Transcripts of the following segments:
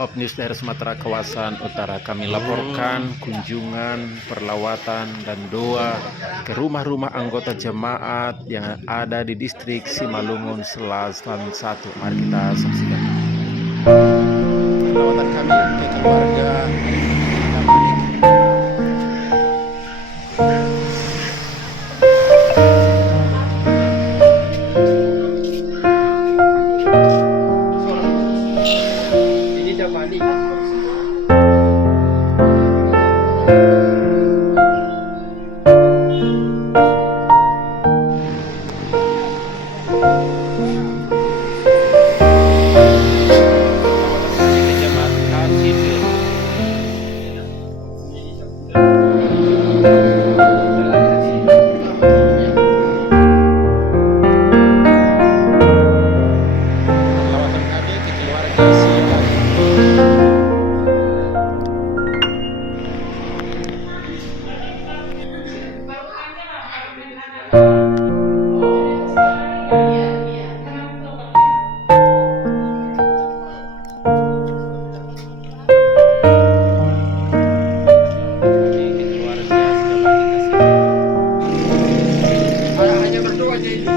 Hop News daerah Sumatera Kawasan Utara, kami laporkan kunjungan, perlawatan, dan doa ke rumah-rumah anggota jemaat yang ada di distrik Simalungun Selatan 1. Mari kita saksikan perlawatan kami ke keluarga Damanik. Ini Damanik. Hanya berdua aja ini.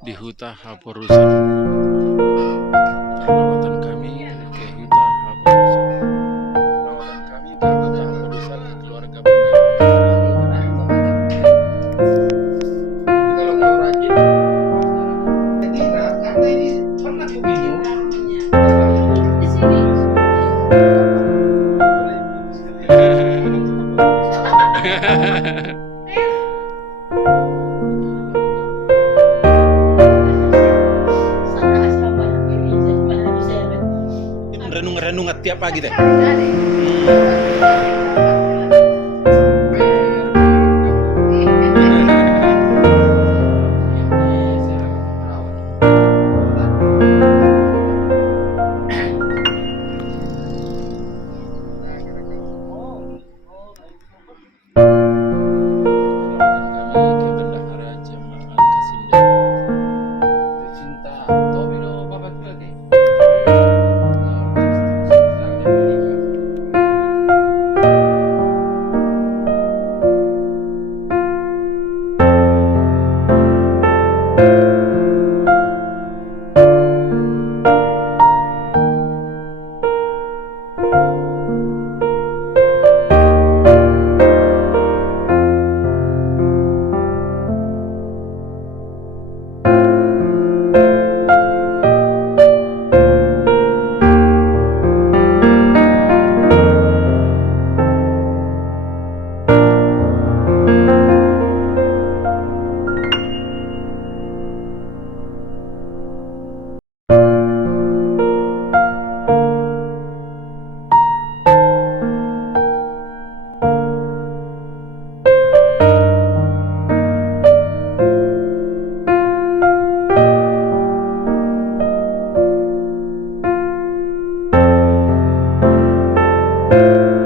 Di Huta Haporusan. Perlawatan kami ke Huta Haporusan. Perlawatan kami ke Huta Haporusan ke keluarga punya. Kalau mau rajin, tidak, karena ini pernah aku video. Di sini. Renung-renung tiap pagi deh. Thank you.